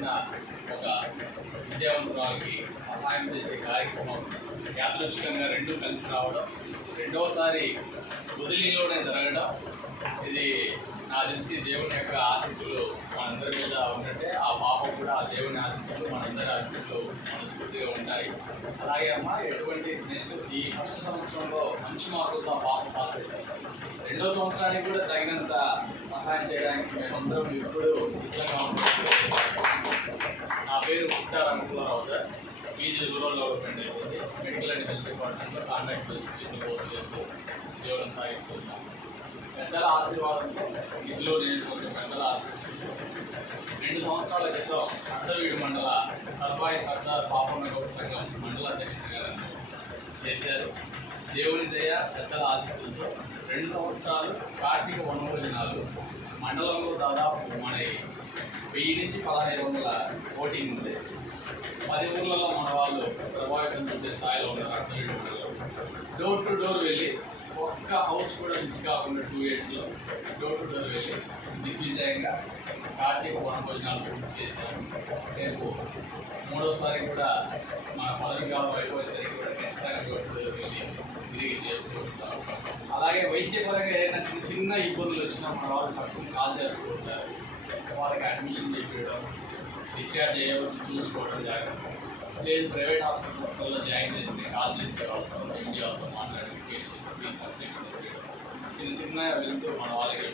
చెందిన ఒక విద్యావంతురాలకి సహాయం చేసే కార్యక్రమం యాదృచ్ఛికంగా రెండు కలిసి రావడం, రెండవసారి బదిలీలోనే జరగడం, ఇది నాకు తెలిసి దేవుని యొక్క ఆశీస్సులు మనందరి మీద ఉంటే ఆ పాపం కూడా ఆ దేవుని ఆశీస్సులు మనందరి ఆశీస్సులు మనస్ఫూర్తిగా ఉంటాయి. అలాగే అమ్మ ఎటువంటి నెక్స్ట్ ఈ ఫస్ట్ సంవత్సరంలో మంచి మార్కులతో ఆ పాపం పాస్ అవుతాయి. రెండో సంవత్సరానికి కూడా తగినంత సహాయం చేయడానికి మేమందరం ఎప్పుడు సిద్ధంగా ఉంటాం. నా పేరు పుట్టారనుకున్నారావు సార్. పీజీ రూరల్ డెవలప్మెంట్ అయిపోతుంది. మెడికల్ అండ్ హెల్త్ డిపార్ట్మెంట్లో కాంట్రాక్ట్ చిన్న కోర్సు చేస్తూ ఉద్యోగం సాగిస్తున్నాం. పెద్దల ఆశీర్వాదంతో ఇంట్లో నేను కొంచెం పెద్దల ఆశీర్వాదం 2 సంవత్సరాల క్రితం అర్ధవీడు మండల సర్వాయి సర్దార్ పాపన్న గౌడ సంఘం మండల అధ్యక్షుడిగా నన్ను చేశారు. దేవుని దయ పెద్దల ఆశీస్సులతో 2 సంవత్సరాలు కార్తీక వనభోజనాలు మండలంలో దాదాపు మన 1000 నుంచి 1500 ఓటింగ్ ఉంది. 10 ఊర్లలో మన వాళ్ళు ప్రభావితం చూసే స్థాయిలో ఉన్నారు. అర్ధవీడు మండలం డోర్ టు డోర్ వెళ్ళి ఒక్క హౌస్ కూడా మిస్ కాకుండా 2 ఇయర్స్లో డోర్ టు డోర్ వెళ్ళి దిగ్విజయంగా కార్తీక వనభోజనాలు పూర్తి చేశాను. రేపు 3వసారి కూడా మన పదవికాలం అయిపోయేసరికి కూడా ఖచ్చితంగా డోర్ టు డోర్ వెళ్ళి తిరిగి చేస్తూ ఉంటాం. అలాగే వైద్యపరంగా ఏదైనా చిన్న ఇబ్బందులు వచ్చినా మన వాళ్ళు తక్కువ కాల్ చేస్తూ ఉంటారు. వాళ్ళకి అడ్మిషన్ చేయించడం, డిశ్చార్జ్ చేయవచ్చు చూసుకోవడం జాగ్రత్త. లేదు ప్రైవేట్ హాస్పిటల్స్లో జాయిన్ చేస్తే కాల్ చేసే వాళ్ళతో ఇండియాతో మాట్లాడి కేసెస్ ఫీజ్ కన్సెక్షన్ చిన్న వెళ్తూ మన వాళ్ళకి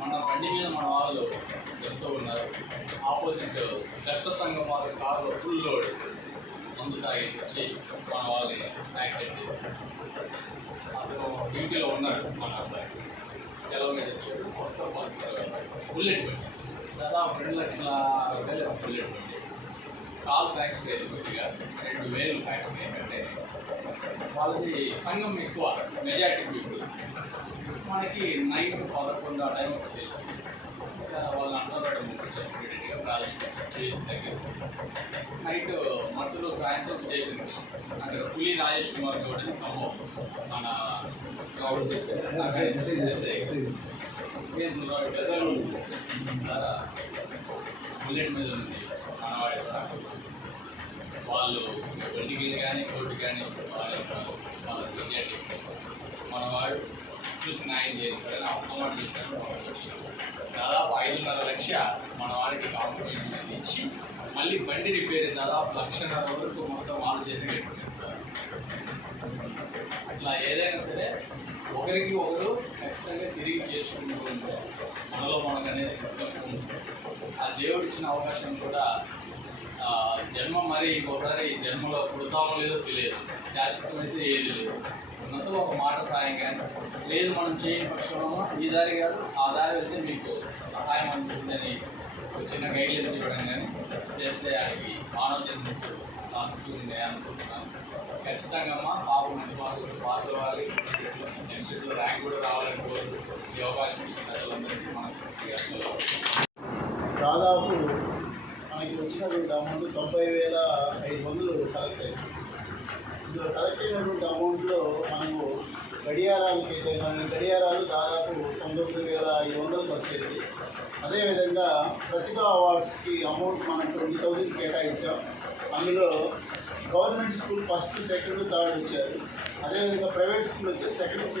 మన బండి మీద మన వాళ్ళు వెళ్తూ ఉన్నారు. ఆపోజిట్ కష్ట సంఘం వాళ్ళ కారులో ఫుల్ లోడ్ మందు తాగేసి వచ్చి మన వాళ్ళని యాక్సిడెంట్ చేసి అతను డ్యూటీలో ఉన్నాడు. మన అబ్బాయి సెలవు మీద వచ్చాడు. మొత్తం బుల్లెట్ బండి దాదాపు 2,60,000 బుల్లెట్ బండి. కాల్ ఫ్యాక్టరీ కొద్దిగా 2,000 ఫ్యాక్టరీ కంటే వాళ్ళది సంఘం ఎక్కువ మెజారిటీ పీపుల్. మనకి నైట్ 11 ఆ టైం ఒకటి తెలిసి వాళ్ళని అసలు ముఖ్యం ఇమీడియట్గా ప్రారంభించి చేసి దగ్గర నైట్ మరుసలో సాయంత్రం స్టేషన్ అక్కడ పులి రాజేష్ కుమార్ గౌడ్ అని ఖమ్మం మన పెద్దలు సారా బుల్లెట్ మీద ఉంది మనవాడి సార్. వాళ్ళు బండికి కానీ కోర్టు కానీ వాళ్ళకి మనవాడు చూసి న్యాయం చేస్తారని అమ్మమాట చెప్పాను. దాదాపు 5.5 లక్ష మన వాడికి కాంపిటేషన్ ఇచ్చి మళ్ళీ బండి రిపేర్ దాదాపు 1,50,000 వరకు మొత్తం వాళ్ళు చేసి పెట్టించారు సార్. అట్లా ఏదైనా సరే ఒకరికి ఒకరు ఖచ్చితంగా తిరిగి చేసుకుంటూ ఉంటే మనలో మనకు అనేది ఆ దేవుడు ఇచ్చిన అవకాశం కూడా జన్మ మరి ఇంకోసారి జన్మలో పుడతామో లేదో తెలియదు. శాశ్వతం అయితే ఏది లేదు. ఉన్నతలో ఒక మాట సాయం కానీ లేదు మనం చేయని పక్షంలో ఈ దారి కాదు ఆ దారి వెళ్తే మీకు సహాయం అందుతుందని ఒక చిన్న గైడ్లైన్స్ ఇవ్వడం కానీ చేస్తే ఆయనకి మానవ జన్మకు సానుభూతి ఉంది అనుకుంటున్నాను. ఖచ్చితంగా పాప మంచి మార్కులు పాస్ అవ్వాలి. ఎంసెట్లో ర్యాంక్ కూడా రావాలని కోరుతూ ఈ అవకాశం ఇచ్చిన ప్రజలందరికీ మనస్ఫూర్తిగా దాదాపు మనకి వచ్చినటువంటి అమౌంట్ 90,500 కలెక్ట్ అయింది. ఇందులో కలెక్ట్ అయినటువంటి అమౌంట్లో మనము గడియారాలకి అయితే గడియారాలు దాదాపు 19,500 వచ్చేది. అదేవిధంగా ప్రతిభా అవార్డ్స్కి అమౌంట్ మనం 20,000 కేటాయించాం. అందులో government school first, second, third వచ్చారు. అదేవిధంగా ప్రైవేట్ స్కూల్ వచ్చి సెకండ్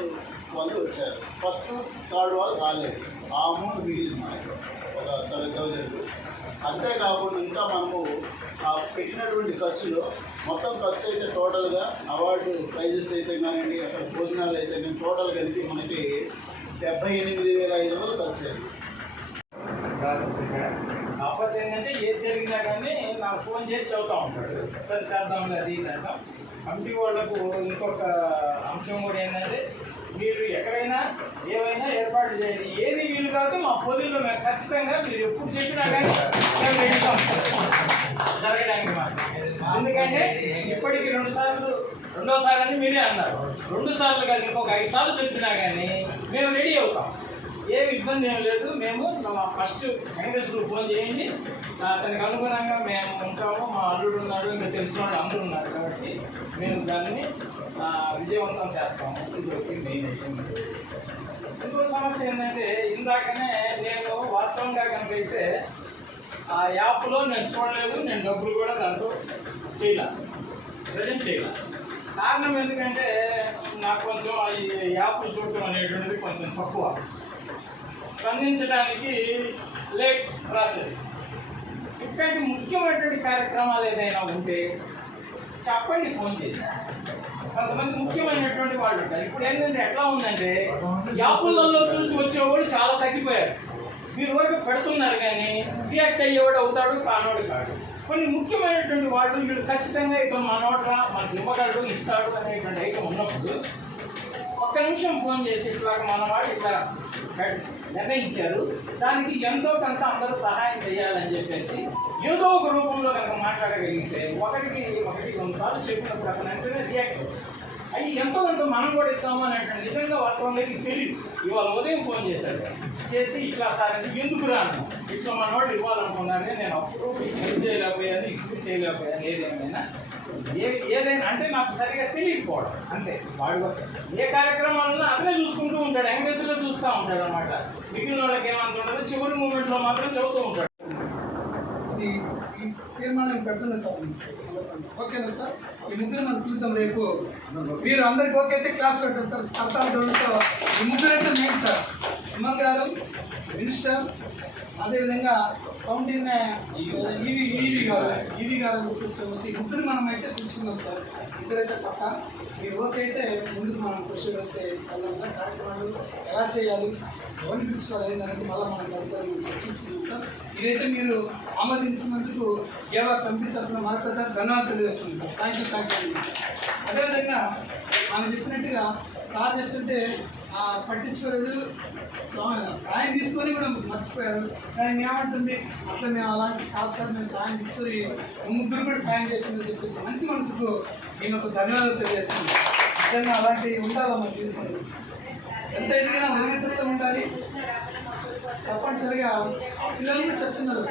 వాళ్ళు వచ్చారు. ఫస్ట్, థర్డ్ వాళ్ళు రాలేదు. ఆ అమౌంట్ మిగిలింది మనకు ఒక 7,000. అంతేకాకుండా ఇంకా మనము పెట్టినటువంటి ఖర్చులో మొత్తం ఖర్చు అయితే టోటల్గా అవార్డు ప్రైజెస్ అయితే కానివ్వండి, అక్కడ భోజనాలు అయితే కానీ టోటల్ కలిపి మనకి 78,500 ఖర్చు అయింది. కాకపోతే ఏంటంటే ఏది జరిగినా కానీ నాకు ఫోన్ చేసి చెబుతూ ఉంటాడు, సరే చేద్దాంలే అది ఇది అంటాం. కమిటీ వాళ్ళకు ఇంకొక అంశం కూడా ఏంటంటే మీరు ఎక్కడైనా ఏమైనా ఏర్పాటు చేయండి. ఏది వీలు కాదు మా పొదుల్లో మేము ఖచ్చితంగా మీరు ఎప్పుడు చెప్పినా కానీ మేము వెళ్తాం జరగడానికి మాత్రం. ఎందుకంటే ఇప్పటికి 2 సార్లు, రెండోసారి అని మీరే అన్నారు. 2 సార్లు కాదు ఇంకొక 5 సార్లు చెప్పినా కానీ మేము రెడీ అవుతాం. ఏమి ఇబ్బంది ఏం లేదు. మేము ఫస్ట్ వెంకటేశ్వరుడు ఫోన్ చేయండి, అతనికి అనుగుణంగా మేము ఉంటాము. మా అల్లుడు ఉన్నాడు, ఇంకా తెలిసిన వాళ్ళు అందరూ ఉన్నారు కాబట్టి మేము దాన్ని విజయవంతం చేస్తాము. ఇది ఒకటి మెయిన్ ఐటమ్. ఇంకో సమస్య ఏంటంటే ఇందాకనే నేను వాస్తవంగా కనుకైతే ఆ యాప్లో నేను చూడలేదు, నేను డబ్బులు కూడా దాంట్లో ప్రజెంట్ చేయాలి. కారణం ఎందుకంటే నాకు కొంచెం ఈ యాప్లు చూడటం అనేటువంటిది కొంచెం తక్కువ, స్పందించడానికి లేట్ ప్రాసెస్. ఇట్లాంటి ముఖ్యమైనటువంటి కార్యక్రమాలు ఏదైనా ఉంటే చెప్పండి ఫోన్ చేసి. కొంతమంది ముఖ్యమైనటువంటి వాళ్ళు ఉంటారు. ఇప్పుడు ఏంటంటే ఎట్లా ఉందంటే యాప్లలో చూసి వచ్చేవాళ్ళు చాలా తగ్గిపోయారు. మీరు వరకు పెడుతున్నారు కానీ రియాక్ట్ అయ్యేవాడు అవుతాడు, కానోడు కాడు. కొన్ని ముఖ్యమైనటువంటి వాళ్ళు వీళ్ళు ఖచ్చితంగా ఇతను మనోడ్రా మనకి ఇవ్వగలడు, ఇస్తాడు అనేటువంటి ఐటమ్ ఉన్నప్పుడు ఒక్క నిమిషం ఫోన్ చేసి ఇట్లా మన వాడు ఇట్లా నిర్ణయించారు, దానికి ఎంతో కొంత అందరూ సహాయం చేయాలని చెప్పేసి ఏదో ఒక రూపంలో కనుక మాట్లాడగలిగితే ఒకటికి 2 సార్లు చెప్పినప్పుడు అతను వెంటనే రియాక్ట్ అయ్యి ఎంతో కొంత మనం కూడా ఇద్దాము అనేటువంటి నిజంగా వాస్తవంగా తెలియదు. ఇవాళ ఉదయం ఫోన్ చేసి ఇట్లా సార్ అంటే ఎందుకు రాను, ఇట్లా మన వాడు ఇవ్వాలనుకున్నానే, నేను అప్పుడు ఇది చేయలేకపోయాను, ఇప్పుడు చేయలేకపోయాను, ఏదైనా అంటే నాకు సరిగా తెలియకపోవడం అంతే. వాడు ఏ కార్యక్రమాలను అతనే చూసుకుంటూ ఉంటాడు, ఎంగేజ్లో చూస్తూ ఉంటాడు అనమాట. మిగిలిన వాళ్ళకి ఏమంత ఉండదు, చివరి మూమెంట్లో మాత్రం చదువుతూ ఉంటాడు. ఈ తీర్మానం పెడుతున్నా సార్, ఓకేనా సార్? ఈ ముగ్గురు మనం పిలుద్దాం రేపు. మీరు అందరికి ఓకే అయితే క్లాస్ పెట్టండి సార్. కర్తాలతో ఈ ముగ్గురు అయితే మెయిన్ సార్. సుమన్ గారు మినిస్టర్, అదేవిధంగా కౌంటిన్ ఈవీ గారు అని చెప్పేసి ఈ ముగ్గురు మనం అయితే పిలుచుకున్నాం సార్. ముగ్గురైతే పక్క మీరు ఓకే అయితే ముందుకు మనం ప్రొసీడ్ అయితే వెళ్దాం సార్. కార్యక్రమాలు ఎలా చేయాలి, ఎవరిని పిలుచుకోవాలి ఏంటనేది మళ్ళీ మనం తదుపరి చర్చించుకున్నాం సార్. ఇదైతే మీరు ఆమోదించినందుకు గేవా కమిటీ తరఫున మరొకసారి ధన్యవాదాలు తెలియజేస్తుంది సార్. Thank you. అదేవిధంగా ఆమె చెప్పినట్టుగా సార్ చెప్తుంటే పట్టించుకోలేదు, సాయం తీసుకొని కూడా మర్చిపోయారు. కానీ ఏమంటుంది అట్లా మేము అలాంటి కాదు సార్, మేము సాయం తీసుకొని ముగ్గురు కూడా సాయం చేసిందని చెప్పేసి మంచి మనసుకు నేను ఒక ధన్యవాదాలు తెలియజేస్తాను. నిజంగా అలాంటివి ఉండాలమ్మా జీవితంలో. ఎంత ఎదిగినా ఉదయతత్వం ఉండాలి తప్పనిసరిగా. ఆ పిల్లలు కూడా చెప్తున్నారు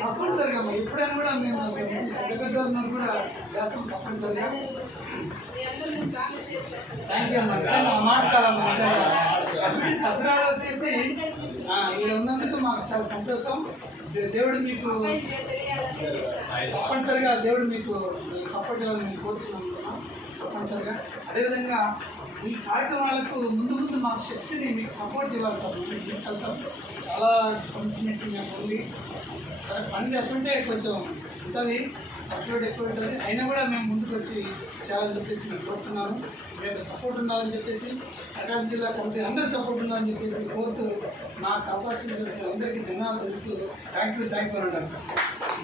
తప్పనిసరిగా అమ్మా, ఎప్పుడైనా కూడా మేము పెద్ద ఉన్నారు కూడా చేస్తాం తప్పనిసరిగా. థ్యాంక్ యూ అమ్మా, నిజంగా మాట చాలా నిజంగా అభివృద్ధి సభ్యురాలు వచ్చేసి ఇక్కడ ఉన్నందుకు మాకు చాలా సంతోషం. దేవుడు మీకు తప్పనిసరిగా దేవుడు మీకు సపోర్ట్ ఇవ్వాలని మేము కోరుతున్నాం తప్పనిసరిగా. అదేవిధంగా ఈ కార్యక్రమాలకు ముందు మాకు శక్తిని మీకు సపోర్ట్ ఇవ్వాలి సార్. వెళ్తాం చాలా కమిట్మెంట్ మేము ఉంది, పని చేస్తుంటే కొంచెం ఉంటుంది, అప్లోడ్ ఎక్కువ ఉంటుంది, అయినా కూడా మేము ముందుకు వచ్చి చేయాలని చెప్పేసి మేము కోరుతున్నాము. మేము సపోర్ట్ ఉండాలని చెప్పేసి ప్రకాశం జిల్లా కమిటీ అందరూ సపోర్ట్ ఉండాలని చెప్పేసి కోరుతూ నాకు అవకాశం అందరికీ ధన్యవాదాలు తెలుసు. థ్యాంక్ యూ అంటారు సార్.